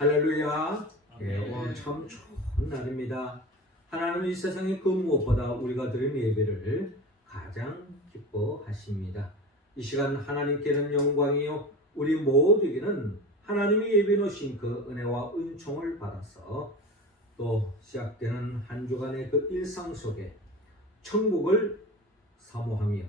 할렐루야. 오늘 참 좋은 날입니다. 하나님은 이 세상에 그 무엇보다 우리가 드린 예배를 가장 기뻐하십니다. 이 시간 하나님께는 영광이요 우리 모두에게는 하나님이 예배 놓으신 그 은혜와 은총을 받아서 또 시작되는 한 주간의 그 일상 속에 천국을 사모하며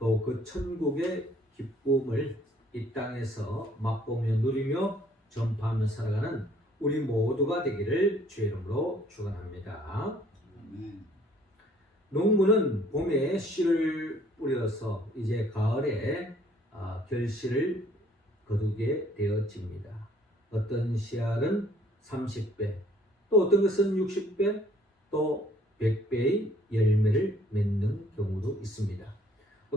또 그 천국의 기쁨을 이 땅에서 맛보며 누리며 전파하며 살아가는 우리 모두가 되기를 주의 이름으로 축원합니다. 농부는 봄에 씨를 뿌려서 이제 가을에 결실을 거두게 되어집니다. 어떤 씨알은 30배, 또 어떤 것은 60배, 또 100배의 열매를 맺는 경우도 있습니다.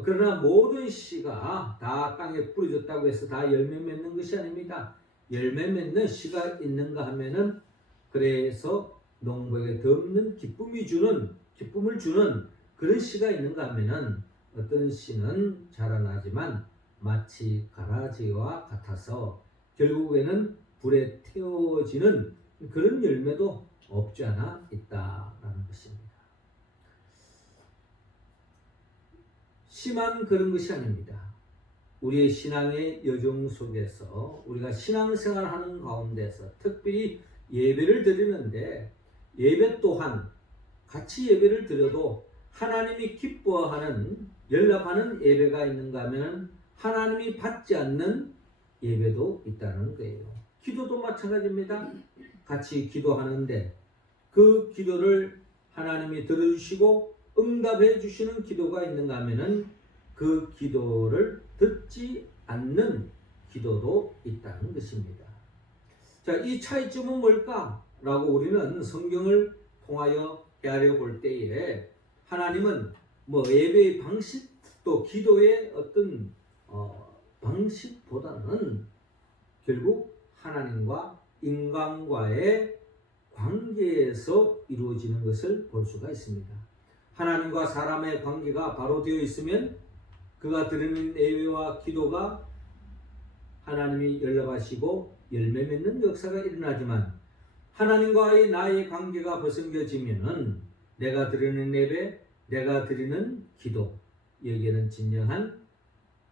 그러나 모든 씨가 다 땅에 뿌려졌다고 해서 다 열매 맺는 것이 아닙니다. 열매 맺는 씨가 있는가 하면은 그래서 농부에게 더 없는 기쁨을 주는 그런 씨가 있는가 하면은 어떤 씨는 자라나지만 마치 가라지와 같아서 결국에는 불에 태워지는 그런 열매도 없지 않아 있다라는 것입니다. 씨만 그런 것이 아닙니다. 우리의 신앙의 여정 속에서 우리가 신앙생활하는 가운데서 특별히 예배를 드리는데 예배 또한 같이 예배를 드려도 하나님이 기뻐하는 연락하는 예배가 있는가 하면 하나님이 받지 않는 예배도 있다는 거예요. 기도도 마찬가지입니다. 같이 기도하는데 그 기도를 하나님이 들어주시고 응답해 주시는 기도가 있는가 하면은 그 기도를 듣지 않는 기도도 있다는 것입니다. 자, 이 차이점은 뭘까라고 우리는 성경을 통하여 헤아려 볼 때에 하나님은 예배의 방식 또 기도의 어떤 방식보다는 결국 하나님과 인간과의 관계에서 이루어지는 것을 볼 수가 있습니다. 하나님과 사람의 관계가 바로 되어 있으면 그가 드리는 예배와 기도가 하나님이 연락하시고 열매 맺는 역사가 일어나지만 하나님과의 나의 관계가 벗어져지면은 내가 드리는 예배, 내가 드리는 기도 여기에는 진정한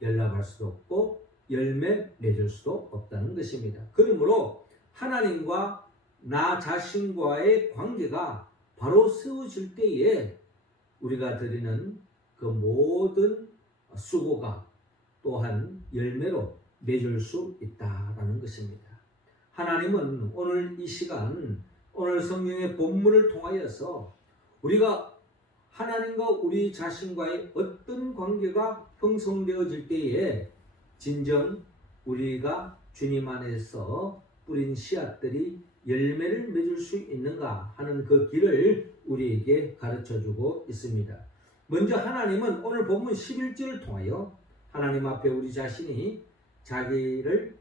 연락할 수도 없고 열매 맺을 수도 없다는 것입니다. 그러므로 하나님과 나 자신과의 관계가 바로 세워질 때에 우리가 드리는 그 모든 수고가 또한 열매로 맺을 수 있다라는 것입니다. 하나님은 오늘 이 시간 오늘 성경의 본문을 통하여서 우리가 하나님과 우리 자신과의 어떤 관계가 형성되어질 때에 진정 우리가 주님 안에서 뿌린 씨앗들이 열매를 맺을 수 있는가 하는 그 길을 우리에게 가르쳐주고 있습니다. 먼저 하나님은 오늘 본문 11절을 통하여 하나님 앞에 우리 자신이 자기를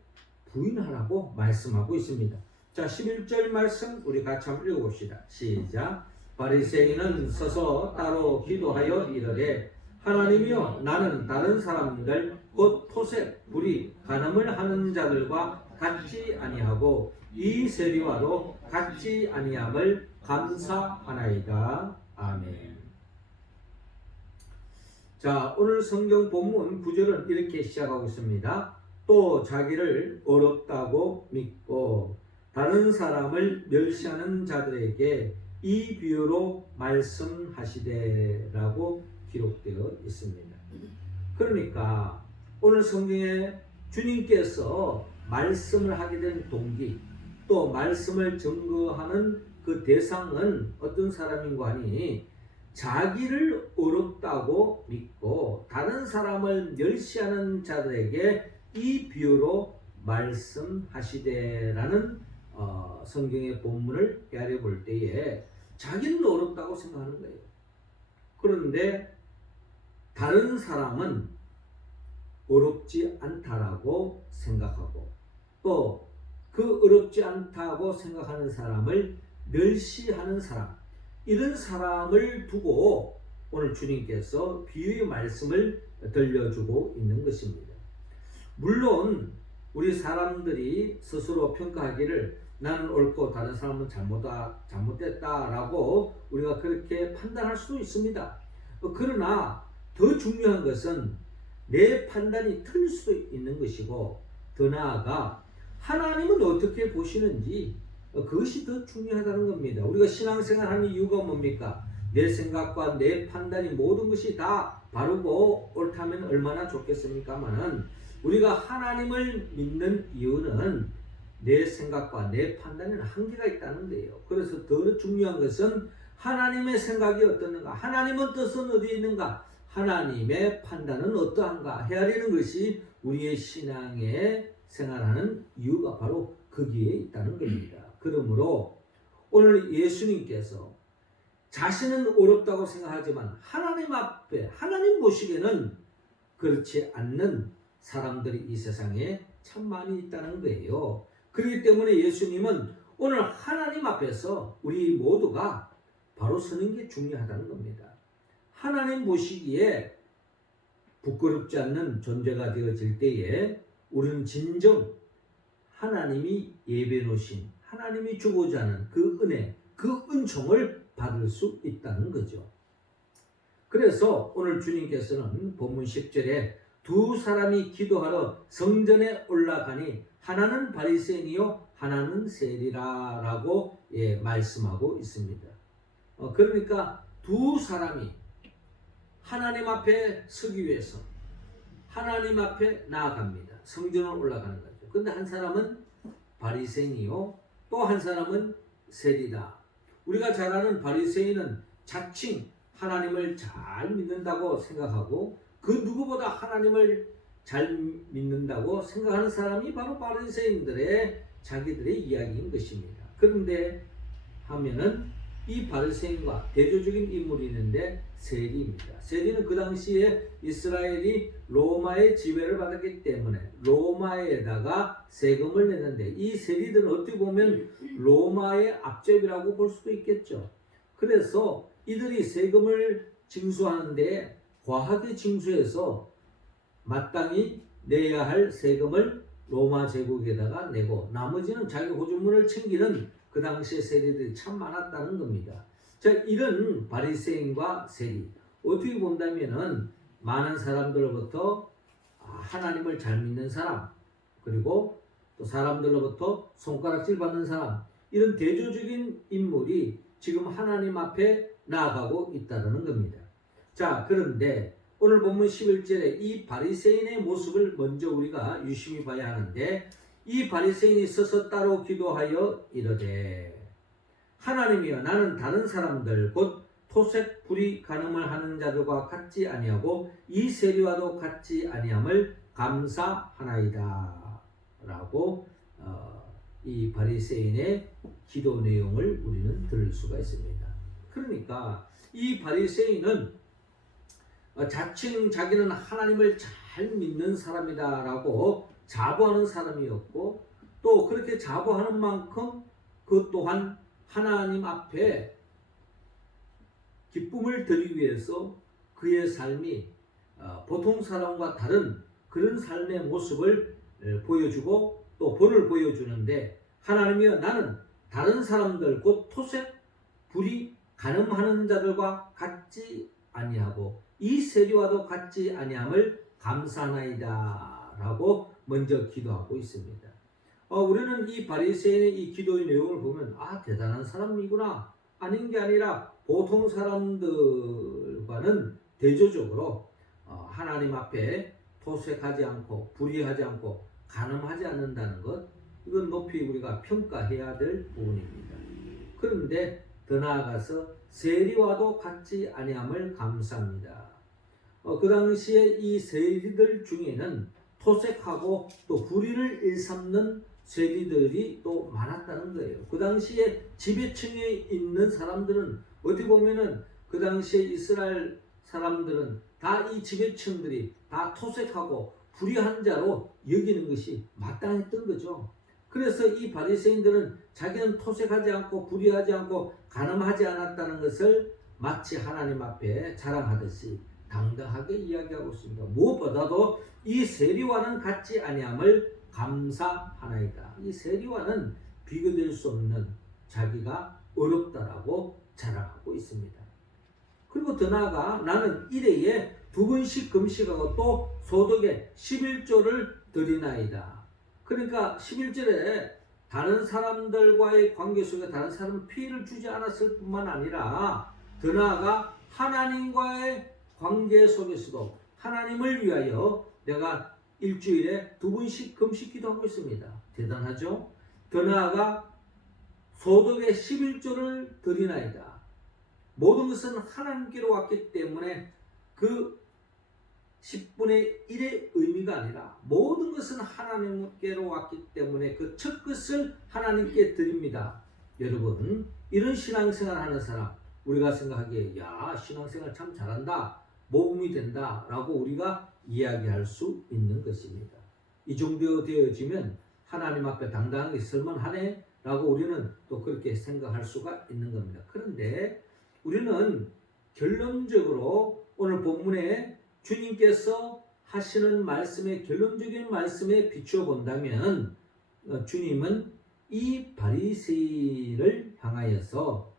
부인하라고 말씀하고 있습니다. 자, 11절 말씀 우리 같이 한번 읽어봅시다. 시작. 바리새인은 서서 따로 기도하여 이르되 하나님이여 나는 다른 사람들 곧 토색, 불의, 간음을 하는 자들과 같지 아니하고 이 세리와도 같지 아니함을 감사하나이다. 아멘. 자, 오늘 성경 본문 9절은 이렇게 시작하고 있습니다. 또 자기를 어렵다고 믿고 다른 사람을 멸시하는 자들에게 이 비유로 말씀하시되라고 기록되어 있습니다. 그러니까 오늘 성경에 주님께서 말씀을 하게 된 동기 또 말씀을 증거하는 그 대상은 어떤 사람인가 하니 자기를 어렵다고 믿고 다른 사람을 멸시하는 자들에게 이 비유로 말씀하시되라는 성경의 본문을 헤아려 볼 때에 자기는 어렵다고 생각하는 거예요. 그런데 다른 사람은 어렵지 않다라고 생각하고 또 그 어렵지 않다고 생각하는 사람을 멸시하는 사람 이런 사람을 두고 오늘 주님께서 비유의 말씀을 들려주고 있는 것입니다. 물론 우리 사람들이 스스로 평가하기를 나는 옳고 다른 사람은 잘못됐다라고 우리가 그렇게 판단할 수도 있습니다. 그러나 더 중요한 것은 내 판단이 틀릴 수도 있는 것이고, 더 나아가 하나님은 어떻게 보시는지 그것이 더 중요하다는 겁니다. 우리가 신앙생활하는 이유가 뭡니까? 내 생각과 내 판단이 모든 것이 다 바르고 옳다면 얼마나 좋겠습니까마는, 우리가 하나님을 믿는 이유는 내 생각과 내 판단에는 한계가 있다는 거예요. 그래서 더 중요한 것은 하나님의 생각이 어떠는가, 하나님의 뜻은 어디에 있는가, 하나님의 판단은 어떠한가 헤아리는 것이 우리의 신앙에 생활하는 이유가 바로 거기에 있다는 겁니다. 그러므로 오늘 예수님께서 자신은 어렵다고 생각하지만 하나님 앞에, 하나님 보시기에는 그렇지 않는 사람들이 이 세상에 참 많이 있다는 거예요. 그렇기 때문에 예수님은 오늘 하나님 앞에서 우리 모두가 바로 서는 게 중요하다는 겁니다. 하나님 보시기에 부끄럽지 않는 존재가 되어질 때에 우리는 진정 하나님이 예배 놓으신, 하나님이 주고자 하는 그 은혜, 그 은총을 받을 수 있다는 거죠. 그래서 오늘 주님께서는 본문 10절에 두 사람이 기도하러 성전에 올라가니 하나는 바리새인이요 하나는 세리라 라고 말씀하고 있습니다. 그러니까 두 사람이 하나님 앞에 서기 위해서 하나님 앞에 나아갑니다. 성전을 올라가는 거죠. 그런데 한 사람은 바리새인이요 또 한 사람은 세리다. 우리가 잘 아는 바리새인은 자칭 하나님을 잘 믿는다고 생각하고 그 누구보다 하나님을 잘 믿는다고 생각하는 사람이 바로 바리새인들의 자기들의 이야기인 것입니다. 그런데 하면은 이 바리새인과 대조적인 인물이 있는데 세리입니다. 세리는 그 당시에 이스라엘이 로마의 지배를 받았기 때문에 로마에다가 세금을 내는데, 이 세리들은 어떻게 보면 로마의 앞잡이라고 볼 수도 있겠죠. 그래서 이들이 세금을 징수하는데 과하게 징수해서 마땅히 내야 할 세금을 로마 제국에다가 내고 나머지는 자기 호주머니를 챙기는 그 당시의 세리들이 참 많았다는 겁니다. 자, 이런 바리새인과 세리, 어떻게 본다면은 많은 사람들로부터 하나님을 잘 믿는 사람, 그리고 또 사람들로부터 손가락질 받는 사람, 이런 대조적인 인물이 지금 하나님 앞에 나아가고 있다는 겁니다. 자, 그런데 오늘 본문 11절에 이 바리새인의 모습을 먼저 우리가 유심히 봐야 하는데, 이 바리새인이 서서 따로 기도하여 이르되 하나님이여 나는 다른 사람들 곧 토색 불의 간음을 하는 자들과 같지 아니하고 이 세리와도 같지 아니함을 감사하나이다 라고 이 바리새인의 기도 내용을 우리는 들을 수가 있습니다. 그러니까 이 바리새인은 자칭 자기는 하나님을 잘 믿는 사람이다 라고 자부하는 사람이었고, 또 그렇게 자부하는 만큼 그 또한 하나님 앞에 기쁨을 드리기 위해서 그의 삶이 보통 사람과 다른 그런 삶의 모습을 보여주고 또 본을 보여주는데, 하나님이여 나는 다른 사람들 곧 토색 불의 간음하는 자들과 같지 아니하고 이 세리와도 같지 아니함을 감사하나이다 라고 먼저 기도하고 있습니다. 우리는 이 바리새인의 이 기도의 내용을 보면 대단한 사람이구나, 아닌 게 아니라 보통 사람들과는 대조적으로 하나님 앞에 토색하지 않고 불의하지 않고 간음하지 않는다는 것, 이건 높이 우리가 평가해야 될 부분입니다. 그런데 더 나아가서 세리와도 같지 아니함을 감사합니다. 그 당시에 이 세리들 중에는 토색하고 또 불의를 일삼는 세리들이 또 많았다는 거예요. 그 당시에 지배층에 있는 사람들은 어떻게 보면은 그 당시에 이스라엘 사람들은 다 이 지배층들이 다 토색하고 불의한 자로 여기는 것이 마땅했던 거죠. 그래서 이 바리새인들은 자기는 토색하지 않고 불의하지 않고 간음하지 않았다는 것을 마치 하나님 앞에 자랑하듯이 당당하게 이야기하고 있습니다. 무엇보다도 이 세리와는 같지 아니함을 감사하나이다. 이 세리와는 비교될 수 없는 자기가 어렵다라고 자랑하고 있습니다. 그리고 더 나아가 나는 일해에 2번씩 금식하고 또 소득의 11조를 드리나이다. 그러니까 11절에 다른 사람들과의 관계 속에 다른 사람 피해를 주지 않았을 뿐만 아니라 더 나아가 하나님과의 관계 속에서도 하나님을 위하여 내가 일주일에 2번씩 금식 기도하고 있습니다. 대단하죠? 더 나아가 소득의 11조를 드리나이다. 모든 것은 하나님께로 왔기 때문에 그 10분의 1의 의미가 아니라 모든 것은 하나님께로 왔기 때문에 그 첫 것을 하나님께 드립니다. 여러분, 이런 신앙생활 하는 사람, 우리가 생각하기에 야, 신앙생활 참 잘한다, 모범이 된다 라고 우리가 이야기할 수 있는 것입니다. 이 정도 되어지면 하나님 앞에 당당하게 설만하네 라고 우리는 또 그렇게 생각할 수가 있는 겁니다. 그런데 우리는 결론적으로 오늘 본문에 주님께서 하시는 말씀의 결론적인 말씀에 비추어 본다면 주님은 이 바리새인을 향하여서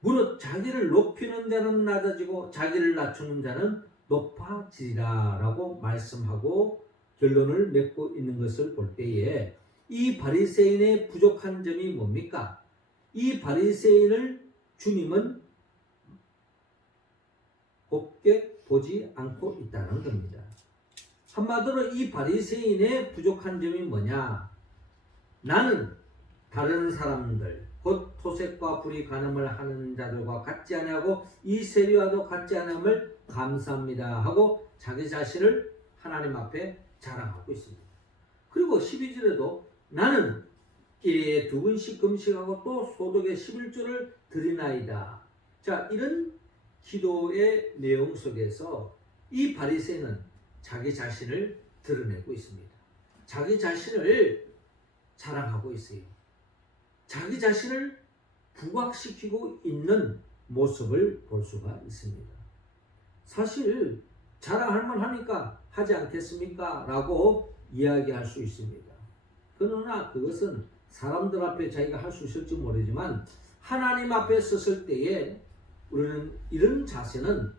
무릇 자기를 높이는 자는 낮아지고 자기를 낮추는 자는 높아지리라 라고 말씀하고 결론을 맺고 있는 것을 볼 때에 이 바리새인의 부족한 점이 뭡니까? 이 바리새인을 주님은 곱게 보지 않고 있다는 겁니다. 한마디로 이 바리새인의 부족한 점이 뭐냐? 나는 다른 사람들 곧 토색과 불이 간음을 하는 자들과 같지 아니하고 이 세리와도 같지 않음을 감사합니다 하고 자기 자신을 하나님 앞에 자랑하고 있습니다. 그리고 12절에도 나는 일해에 2번씩 금식하고 또 소득의 11조를 드리나이다. 자, 이런 기도의 내용 속에서 이 바리새인은 자기 자신을 드러내고 있습니다. 자기 자신을 자랑하고 있어요. 자기 자신을 부각시키고 있는 모습을 볼 수가 있습니다. 사실 자랑할 만하니까 하지 않겠습니까? 라고 이야기할 수 있습니다. 그러나 그것은 사람들 앞에 자기가 할 수 있을지 모르지만 하나님 앞에 섰을 때에 우리는 이런 자세는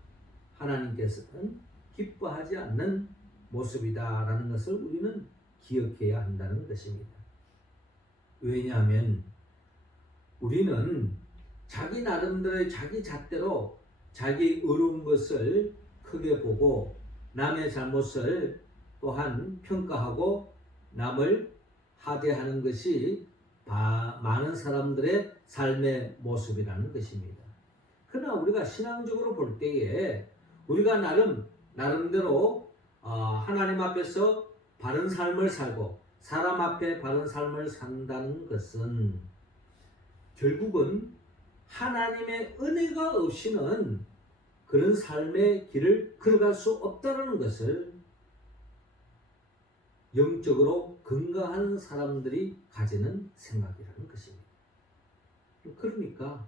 하나님께서는 기뻐하지 않는 모습이다라는 것을 우리는 기억해야 한다는 것입니다. 왜냐하면 우리는 자기 나름대로의 자기 잣대로 자기 어려운 것을 크게 보고 남의 잘못을 또한 평가하고 남을 하대하는 것이 많은 사람들의 삶의 모습이라는 것입니다. 그러나 우리가 신앙적으로 볼 때에 우리가 나름대로 하나님 앞에서 바른 삶을 살고 사람 앞에 바른 삶을 산다는 것은 결국은 하나님의 은혜가 없이는 그런 삶의 길을 걸어갈 수 없다는 것을 영적으로 건강한 사람들이 가지는 생각이라는 것입니다. 그러니까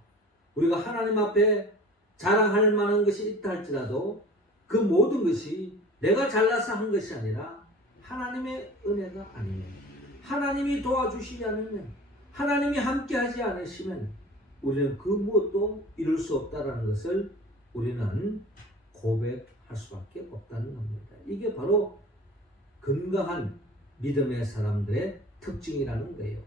우리가 하나님 앞에 자랑할 만한 것이 있다 할지라도 그 모든 것이 내가 잘나서 한 것이 아니라 하나님의 은혜가 아니면, 하나님이 도와주시지 않으면, 하나님이 함께하지 않으시면 우리는 그 무엇도 이룰 수 없다는 것을 우리는 고백할 수밖에 없다는 겁니다. 이게 바로 건강한 믿음의 사람들의 특징이라는 거예요.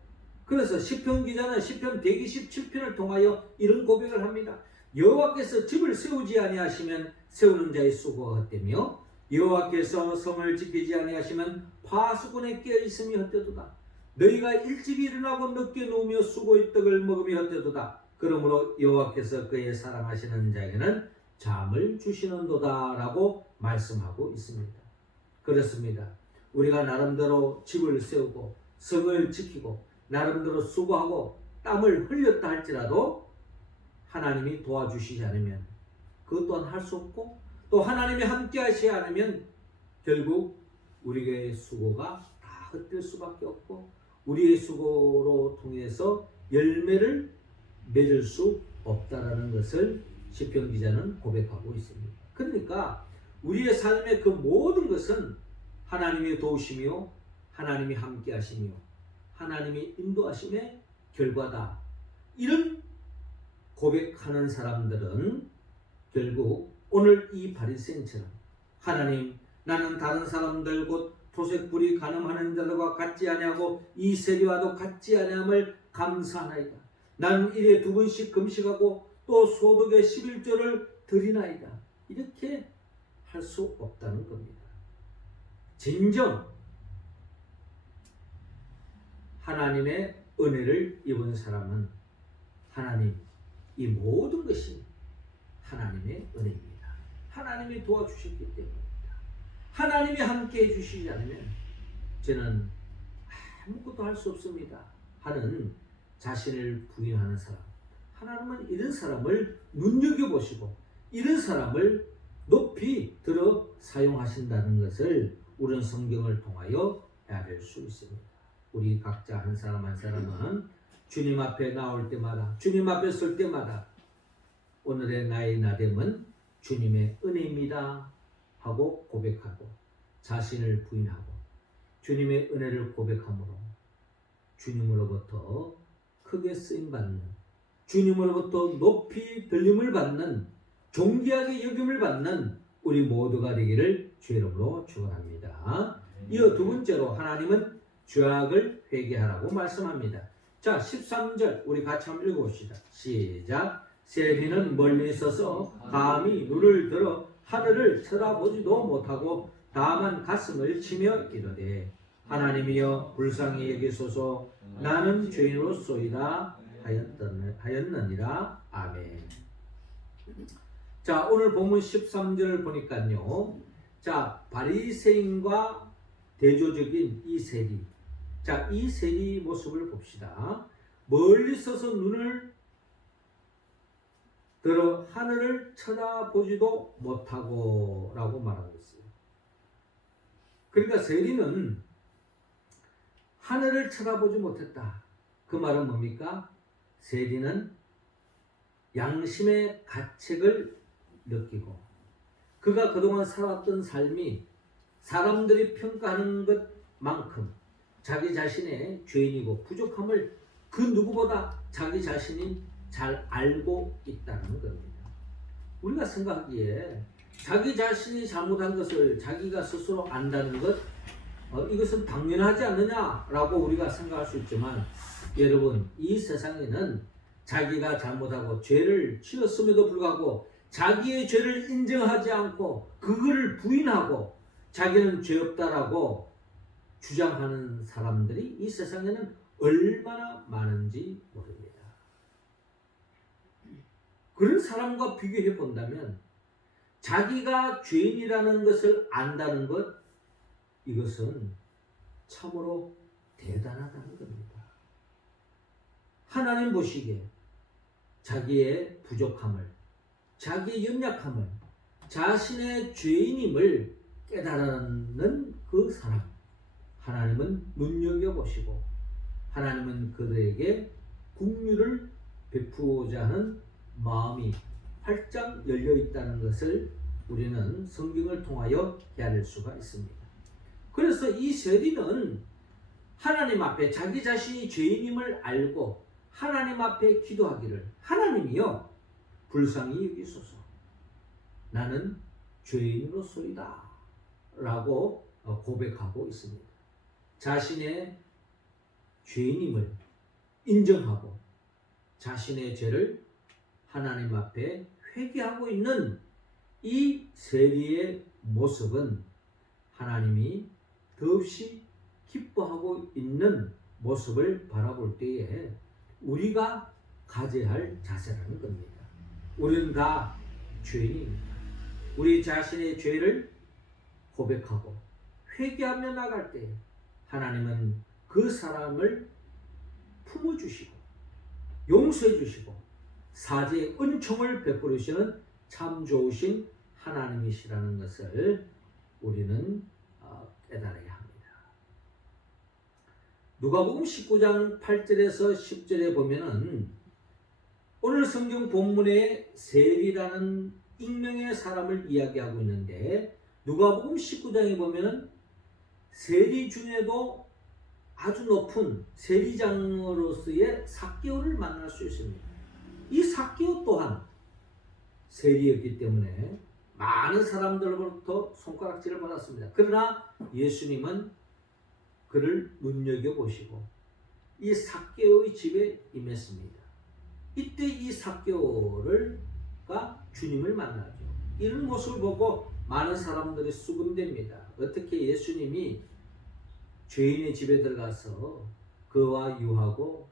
그래서 시편 기자는 시편 127편을 통하여 이런 고백을 합니다. 여호와께서 집을 세우지 아니하시면 세우는 자의 수고가 헛되며 여호와께서 성을 지키지 아니하시면 파수꾼의 깨어 있음이 헛되도다. 너희가 일찍 일어나고 늦게 누우며 수고의 떡을 먹음이 헛되도다. 그러므로 여호와께서 그의 사랑하시는 자에게는 잠을 주시는도다 라고 말씀하고 있습니다. 그렇습니다. 우리가 나름대로 집을 세우고 성을 지키고 나름대로 수고하고 땀을 흘렸다 할지라도 하나님이 도와주시지 않으면 그것 또한 할 수 없고 또 하나님이 함께 하시지 않으면 결국 우리의 수고가 다 헛될 수밖에 없고 우리의 수고로 통해서 열매를 맺을 수 없다라는 것을 시편 기자는 고백하고 있습니다. 그러니까 우리의 삶의 그 모든 것은 하나님의 도우심이요 하나님이 함께 하시며 하나님이 인도하심의 결과다. 이런 고백하는 사람들은 결국 오늘 이 바리새인처럼 하나님, 나는 다른 사람들 곧 토색불이 간음하는 자들과 같지 아니하고 이 세리와도 같지 아니함을 감사하나이다. 나는 일에 2번씩 금식하고 또 소득의 11조를 드리나이다. 이렇게 할 수 없다는 겁니다. 진정 하나님의 은혜를 입은 사람은 하나님, 이 모든 것이 하나님의 은혜입니다. 하나님이 도와주셨기 때문입니다. 하나님이 함께 해주시지 않으면 저는 아무것도 할 수 없습니다 하는 자신을 부인하는 사람, 하나님은 이런 사람을 눈여겨보시고 이런 사람을 높이 들어 사용하신다는 것을 우리는 성경을 통하여 알을 수 있습니다. 우리 각자 한 사람 한 사람은 주님 앞에 나올 때마다, 주님 앞에 설 때마다 오늘의 나의 나됨은 주님의 은혜입니다 하고 고백하고 자신을 부인하고 주님의 은혜를 고백함으로 주님으로부터 크게 쓰임받는, 주님으로부터 높이 들림을 받는, 존귀하게 여김을 받는 우리 모두가 되기를 주의 이름으로 축원합니다. 이어 2번째로 하나님은 죄악을 회개하라고 말씀합니다. 자, 13절 우리 같이 한번 읽어봅시다. 시작. 세리는 멀리 있어서 감히 눈을 들어 하늘을 쳐다보지도 못하고 다만 가슴을 치며 이르되 하나님이여 불쌍히 여기소서 나는 죄인으로소이다 하였느니라. 아멘. 자, 오늘 본문 13절을 보니까요. 자, 바리새인과 대조적인 이 세리. 자, 이 세리 모습을 봅시다. 멀리 서서 눈을 들어 하늘을 쳐다보지도 못하고 라고 말하고 있어요. 그러니까 세리는 하늘을 쳐다보지 못했다. 그 말은 뭡니까? 세리는 양심의 가책을 느끼고 그가 그동안 살았던 삶이 사람들이 평가하는 것만큼 자기 자신의 죄인이고 부족함을 그 누구보다 자기 자신이 잘 알고 있다는 겁니다. 우리가 생각하기에 자기 자신이 잘못한 것을 자기가 스스로 안다는 것, 이것은 당연하지 않느냐라고 우리가 생각할 수 있지만 여러분, 이 세상에는 자기가 잘못하고 죄를 지었음에도 불구하고 자기의 죄를 인정하지 않고 그거를 부인하고 자기는 죄 없다라고 주장하는 사람들이 이 세상에는 얼마나 많은지 모릅니다. 그런 사람과 비교해 본다면 자기가 죄인이라는 것을 안다는 것, 이것은 참으로 대단하다는 겁니다. 하나님 보시기에 자기의 부족함을, 자기의 연약함을, 자신의 죄인임을 깨달는 그 사람, 하나님은 눈여겨보시고 하나님은 그들에게 긍휼을 베푸고자 하는 마음이 활짝 열려 있다는 것을 우리는 성경을 통하여 헤아릴 수가 있습니다. 그래서 이 세리는 하나님 앞에 자기 자신이 죄인임을 알고 하나님 앞에 기도하기를, 하나님이여 불쌍히 여기소서 나는 죄인으로소이다 라고 고백하고 있습니다. 자신의 죄인임을 인정하고 자신의 죄를 하나님 앞에 회개하고 있는 이 세리의 모습은 하나님이 더없이 기뻐하고 있는 모습을 바라볼 때에 우리가 가져야 할 자세라는 겁니다. 우리는 다 죄인입니다. 우리 자신의 죄를 고백하고 회개하며 나갈 때 하나님은 그 사람을 품어주시고 용서해 주시고 사죄의 은총을 베풀으시는 참 좋으신 하나님이시라는 것을 우리는 깨달아야 합니다. 누가복음 19장 8절에서 10절에 보면은 오늘 성경 본문에 세리라는 익명의 사람을 이야기하고 있는데 누가복음 19장에 보면은 세리 중에도 아주 높은 세리장으로서의 삭개오를 만날 수 있습니다. 이 삭개오 또한 세리였기 때문에 많은 사람들로부터 손가락질을 받았습니다. 그러나 예수님은 그를 눈여겨보시고 이 삭개오의 집에 임했습니다. 이때 이 삭개오가 주님을 만나죠. 이런 모습을 보고 많은 사람들이 수군됩니다. 어떻게 예수님이 죄인의 집에 들어가서 그와 유하고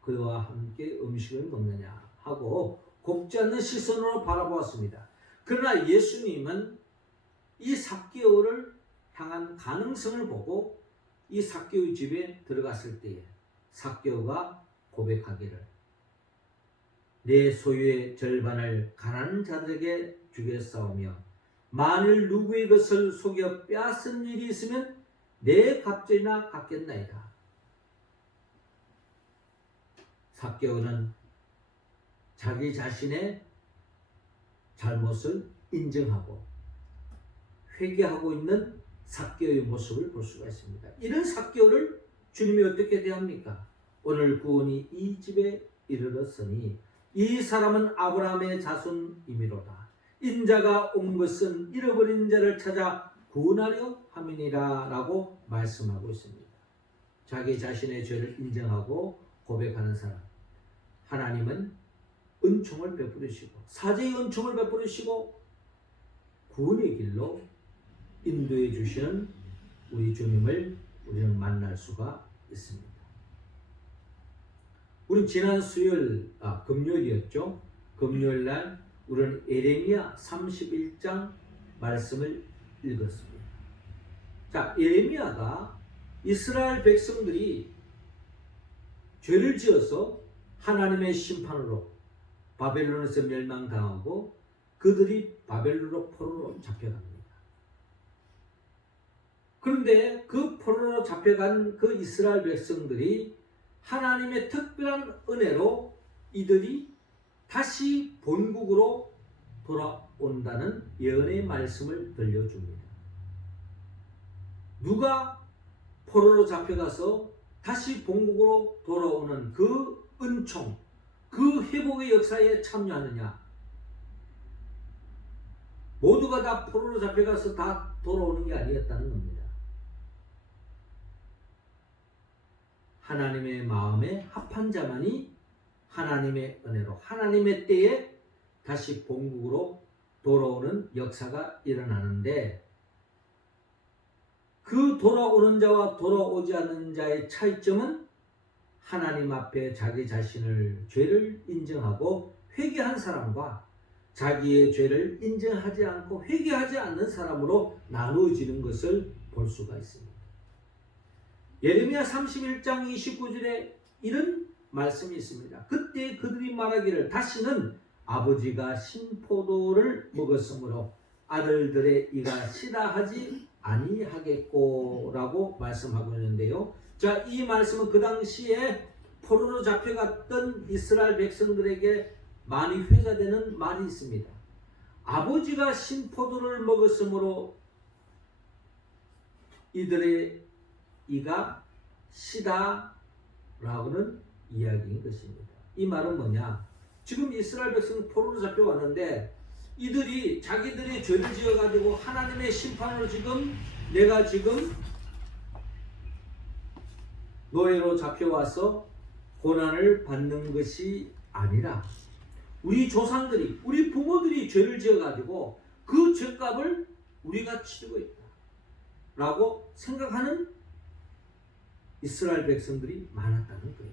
그와 함께 음식을 먹느냐 하고 곱지 않는 시선으로 바라보았습니다. 그러나 예수님은 이 삭개오를 향한 가능성을 보고 이 삭개오의 집에 들어갔을 때에 삭개오가 고백하기를 내 소유의 절반을 가난한 자들에게 주겠사오며 만일 누구의 것을 속여 빼앗은 일이 있으면 내 갑절이나 갚겠나이다. 삭개오는 자기 자신의 잘못을 인정하고 회개하고 있는 삭개오의 모습을 볼 수가 있습니다. 이런 삭개오를 주님이 어떻게 대합니까? 오늘 구원이 이 집에 이르렀으니 이 사람은 아브라함의 자손이미로다. 인자가 온 것은 잃어버린 자를 찾아 구원하려 함이니라 라고 말씀하고 있습니다. 자기 자신의 죄를 인정하고 고백하는 사람, 하나님은 은총을 베푸시고 사죄의 은총을 베푸시고 구원의 길로 인도해 주시는 우리 주님을 우리는 만날 수가 있습니다. 우리 지난 금요일이었죠. 금요일 날 우리는 예레미야 31장 말씀을 읽었습니다. 자, 예레미야가 이스라엘 백성들이 죄를 지어서 하나님의 심판으로 바벨론에서 멸망당하고 그들이 바벨론으로 포로로 잡혀갑니다. 그런데 그 포로로 잡혀간 그 이스라엘 백성들이 하나님의 특별한 은혜로 이들이 다시 본국으로 돌아온다는 예언의 말씀을 들려줍니다. 누가 포로로 잡혀가서 다시 본국으로 돌아오는 그 은총, 그 회복의 역사에 참여하느냐? 모두가 다 포로로 잡혀가서 다 돌아오는 게 아니었다는 겁니다. 하나님의 마음에 합한 자만이 하나님의 은혜로 하나님의 때에 다시 본국으로 돌아오는 역사가 일어나는데 그 돌아오는 자와 돌아오지 않는 자의 차이점은 하나님 앞에 자기 자신을 죄를 인정하고 회개한 사람과 자기의 죄를 인정하지 않고 회개하지 않는 사람으로 나누어지는 것을 볼 수가 있습니다. 예레미야 31장 29절에 이런 말씀이 있습니다. 그때 그들이 말하기를 다시는 아버지가 신포도를 먹었으므로 아들들의 이가 시다하지 아니하겠고 라고 말씀하고 있는데요. 자, 이 말씀은 그 당시에 포로로 잡혀갔던 이스라엘 백성들에게 많이 회자되는 말이 있습니다. 아버지가 신포도를 먹었으므로 이들의 이가 시다라고는 이야기인 것입니다. 이 말은 뭐냐? 지금 이스라엘 백성은 포로로 잡혀왔는데 이들이 자기들의 죄를 지어가지고 하나님의 심판으로 내가 지금 노예로 잡혀와서 고난을 받는 것이 아니라 우리 조상들이, 우리 부모들이 죄를 지어가지고 그 죄값을 우리가 치르고 있다 라고 생각하는 이스라엘 백성들이 많았다는 거예요.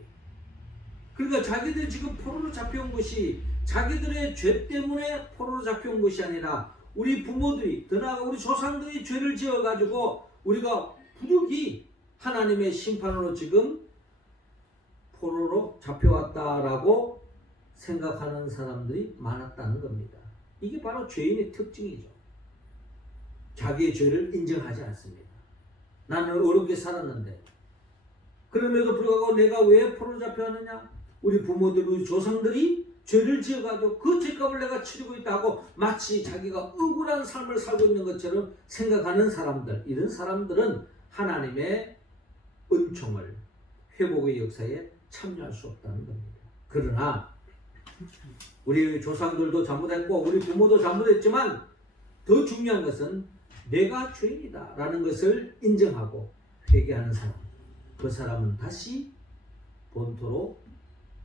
그러니까 자기들이 지금 포로로 잡혀온 것이 자기들의 죄 때문에 포로로 잡혀온 것이 아니라 우리 부모들이, 더 나아가 우리 조상들이 죄를 지어가지고 우리가 부득이 하나님의 심판으로 지금 포로로 잡혀왔다라고 생각하는 사람들이 많았다는 겁니다. 이게 바로 죄인의 특징이죠. 자기의 죄를 인정하지 않습니다. 나는 어렵게 살았는데 그럼에도 불구하고 내가 왜 포로로 잡혀왔느냐? 우리 부모들, 우리 조상들이 죄를 지어가지고 그 죄값을 내가 치르고 있다고 마치 자기가 억울한 삶을 살고 있는 것처럼 생각하는 사람들, 이런 사람들은 하나님의 은총을, 회복의 역사에 참여할 수 없다는 겁니다. 그러나 우리 조상들도 잘못했고 우리 부모도 잘못했지만 더 중요한 것은 내가 죄인이다 라는 것을 인정하고 회개하는 사람, 그 사람은 다시 본토로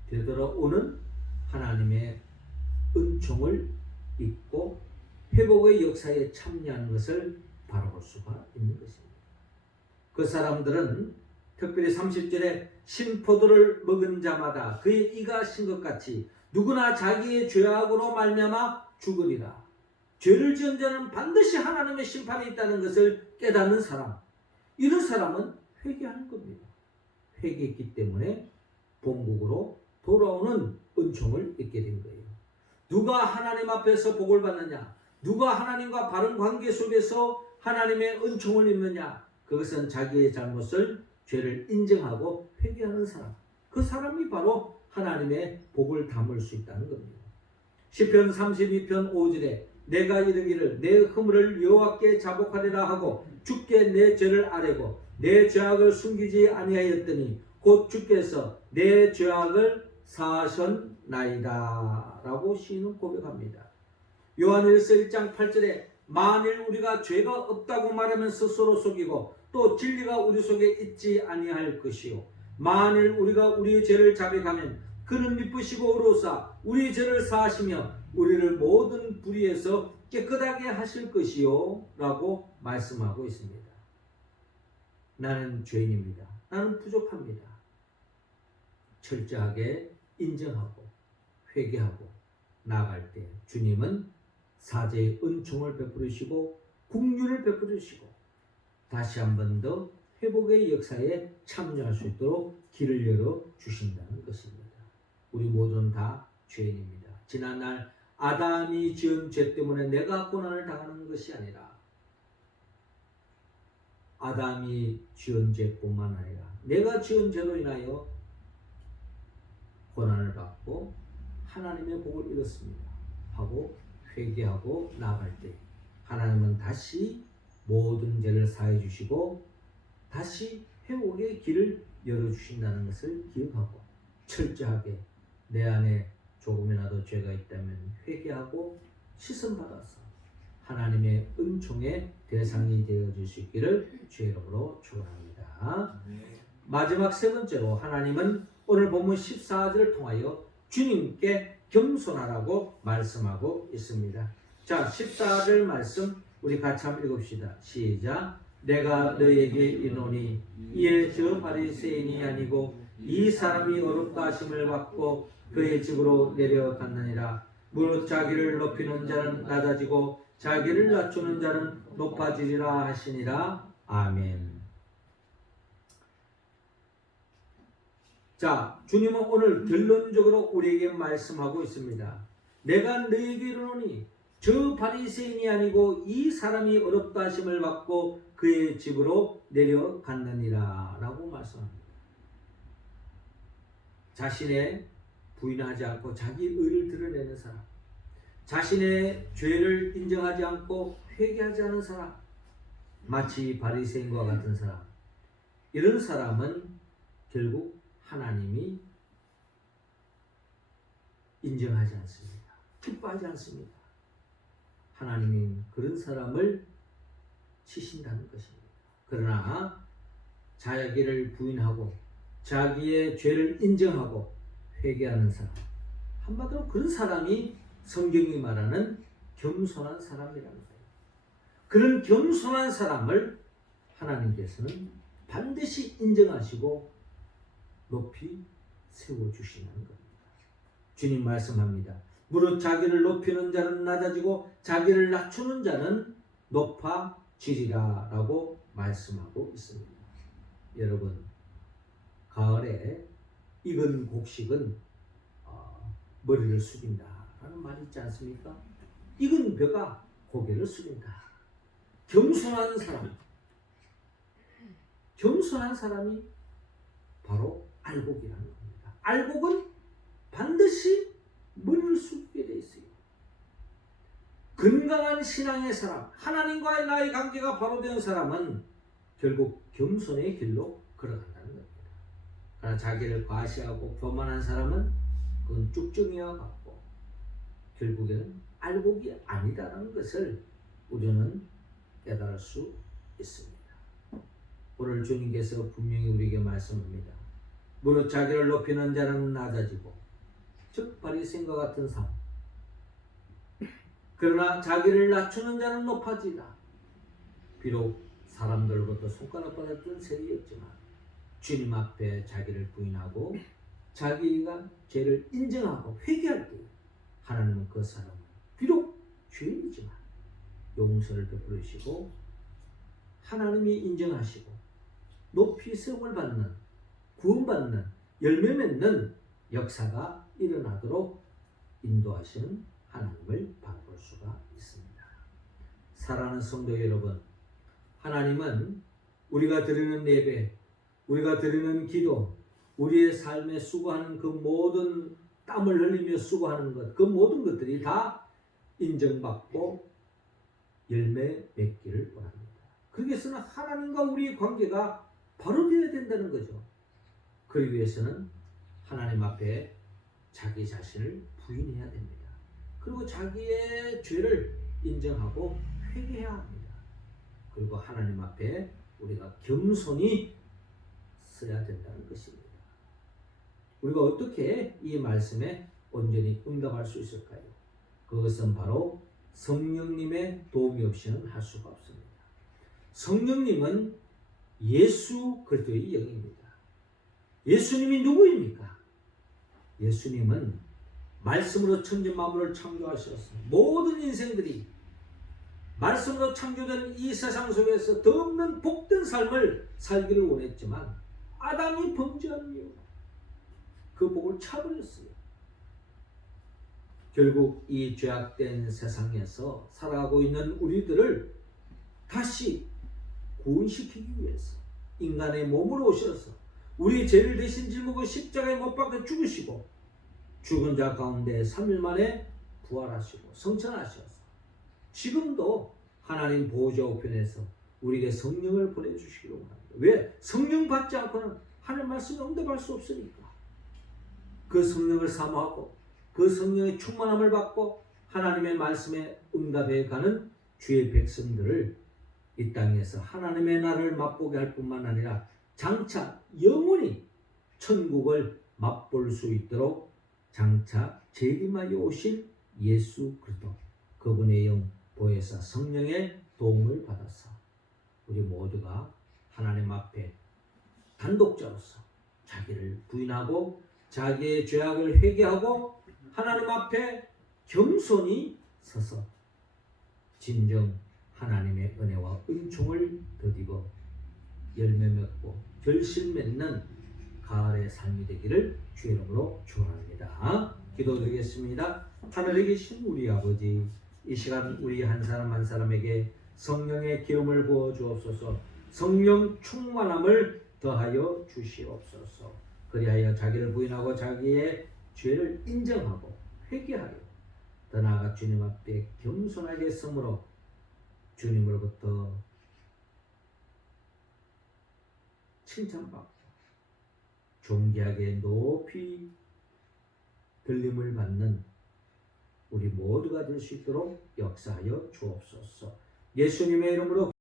되돌아오는 하나님의 은총을 잊고 회복의 역사에 참여하는 것을 바라볼 수가 있는 것입니다. 그 사람들은 특별히 30절에 신포도를 먹은 자마다 그의 이가 신 것 같이 누구나 자기의 죄악으로 말미암아 죽으리라. 죄를 지은 자는 반드시 하나님의 심판이 있다는 것을 깨닫는 사람, 이런 사람은 회개하는 겁니다. 회개했기 때문에 본국으로 돌아오는 은총을 얻게 된 거예요. 누가 하나님 앞에서 복을 받느냐? 누가 하나님과 바른 관계 속에서 하나님의 은총을 입느냐? 그것은 자기의 잘못을, 죄를 인정하고 회개하는 사람, 그 사람이 바로 하나님의 복을 담을 수 있다는 겁니다. 시편 32편 5절에 내가 이르기를 내 허물을 여호와께 자복하리라 하고 주께 내 죄를 아뢰고 내 죄악을 숨기지 아니하였더니 곧 주께서 내 죄악을 사하셨나이다 라고 시인은 고백합니다. 요한일서 1장 8절에 만일 우리가 죄가 없다고 말하면 스스로 속이고 또 진리가 우리 속에 있지 아니할 것이요 만일 우리가 우리의 죄를 자백하면 그는 미쁘시고 의로우사 우리의 죄를 사하시며 우리를 모든 불의에서 깨끗하게 하실 것이요 라고 말씀하고 있습니다. 나는 죄인입니다. 나는 부족합니다. 철저하게 인정하고 회개하고 나아갈 때 주님은 사죄의 은총을 베풀으시고 긍휼을 베풀으시고 다시 한 번 더 회복의 역사에 참여할 수 있도록 길을 열어 주신다는 것입니다. 우리 모두는 다 죄인입니다. 지난날 아담이 지은 죄 때문에 내가 고난을 당하는 것이 아니라 아담이 지은 죄뿐만 아니라 내가 지은 죄로 인하여 고난을 받고 하나님의 복을 잃었습니다 하고 회개하고 나아갈 때 하나님은 다시 모든 죄를 사해 주시고 다시 회복의 길을 열어주신다는 것을 기억하고 철저하게 내 안에 조금이라도 죄가 있다면 회개하고 씻음받아서 하나님의 은총의 대상이 되어줄 수 있기를 주의 이름으로 축원합니다. 마지막 세 번째로 하나님은 오늘 본문 14절을 통하여 주님께 겸손하라고 말씀하고 있습니다. 자, 14절 말씀 우리 같이 한번 읽읍시다. 시작. 내가 너에게 이르노니 이에 저 바리새인이 아니고 이 사람이 어렵다 하심을 받고 그의 집으로 내려갔느니라. 무릇 자기를 높이는 자는 낮아지고 자기를 낮추는 자는 높아지리라 하시니라. 아멘. 자, 주님은 오늘 결론적으로 우리에게 말씀하고 있습니다. 내가 너에게 이르노니 저 바리새인이 아니고 이 사람이 어렵다 하심을 받고 그의 집으로 내려갔느니라 라고 말씀합니다. 자신의 부인하지 않고 자기 의를 드러내는 사람, 자신의 죄를 인정하지 않고 회개하지 않은 사람, 마치 바리새인과 같은 사람, 이런 사람은 결국 하나님이 인정하지 않습니다. 기뻐하지 않습니다. 하나님이 그런 사람을 치신다는 것입니다. 그러나 자기를 부인하고 자기의 죄를 인정하고 회개하는 사람, 한마디로 그런 사람이 성경이 말하는 겸손한 사람이라는 거예요. 그런 겸손한 사람을 하나님께서는 반드시 인정하시고 높이 세워주시는 겁니다. 주님 말씀합니다. 무릇 자기를 높이는 자는 낮아지고 자기를 낮추는 자는 높아지리라 라고 말씀하고 있습니다. 여러분, 가을에 익은 곡식은 머리를 숙인다 라는 말이 있지 않습니까? 익은 벼가 고개를 숙인다. 겸손한 사람이 바로 알곡이라는 겁니다. 알곡은 반드시 머리를 숙이게 돼 있어요. 건강한 신앙의 사람, 하나님과의 나의 관계가 바로 된 사람은 결국 겸손의 길로 걸어간다는 그러나 자기를 과시하고 교만한 사람은 그건 쭉정이와 같고 결국에는 알곡이 아니다라는 것을 우리는 깨달을 수 있습니다. 오늘 주님께서 분명히 우리에게 말씀합니다. 무릇 자기를 높이는 자는 낮아지고 즉 바리새인과 같은 삶, 그러나 자기를 낮추는 자는 높아지라. 비록 사람들로부터 손가락받았던 세리였지만 주님 앞에 자기를 부인하고 자기가 죄를 인정하고 회개할 때 하나님은 그 사람을 비록 죄인이지만 용서를 베풀으시고 하나님이 인정하시고 높이 세움을 받는, 구원받는, 열매 맺는 역사가 일어나도록 인도하시는 하나님을 바라볼 수가 있습니다. 사랑하는 성도 여러분, 하나님은 우리가 드리는 예배, 우리가 드리는 기도, 우리의 삶에 수고하는 그 모든 땀을 흘리며 수고하는 것, 그 모든 것들이 다 인정받고 열매 맺기를 원합니다. 그러기 위해서는 하나님과 우리의 관계가 바로 되어야 된다는 거죠. 그러기 위해서는 하나님 앞에 자기 자신을 부인해야 됩니다. 그리고 자기의 죄를 인정하고 회개해야 합니다. 그리고 하나님 앞에 우리가 겸손히 서야 된다는 것입니다. 우리가 어떻게 이 말씀에 온전히 응답할 수 있을까요? 그것은 바로 성령님의 도움이 없이는 할 수가 없습니다. 성령님은 예수 그리스도의 영입니다. 예수님이 누구입니까? 예수님은 말씀으로 천지 만물을 창조하셨습니다. 모든 인생들이 말씀으로 창조된 이 세상 속에서 더 없는 복된 삶을 살기를 원했지만 아담이 범죄한 이유 그 복을 차버렸어요. 결국 이 죄악된 세상에서 살아가고 있는 우리들을 다시 구원시키기 위해서 인간의 몸으로 오셔서 우리 죄를 대신 짊어지고 십자가에 못 박혀 죽으시고 죽은 자 가운데 3일 만에 부활하시고 성천하셔서 지금도 하나님 보호자 우편에서 우리에게 성령을 보내주시기로 합니다. 왜? 성령 받지 않고는 하나님 말씀에 응답할 수 없으니까. 그 성령을 사모하고 그 성령의 충만함을 받고 하나님의 말씀에 응답해 가는 주의 백성들을 이 땅에서 하나님의 나라를 맛보게 할 뿐만 아니라 장차 영원히 천국을 맛볼 수 있도록 장차 재림하여 오실 예수 그리스도 그분의 영 보혜사 성령의 도움을 받아서 우리 모두가 하나님 앞에 단독자로서 자기를 부인하고 자기의 죄악을 회개하고 하나님 앞에 겸손히 서서 진정 하나님의 은혜와 은총을 더디고 열매 맺고 결실 맺는 가을의 삶이 되기를 주의 이름으로 축원합니다. 기도드리겠습니다. 하늘에 계신 우리 아버지, 이 시간 우리 한 사람 한 사람에게 성령의 기름을 부어 주옵소서. 성령 충만함을 더하여 주시옵소서. 그리하여 자기를 부인하고 자기의 죄를 인정하고 회개하여 더 나아가 주님 앞에 겸손하게 섬으로 주님으로부터 칭찬받고 존귀하게 높이 들림을 받는 우리 모두가 될 수 있도록 역사하여 주옵소서. 예수님의 이름으로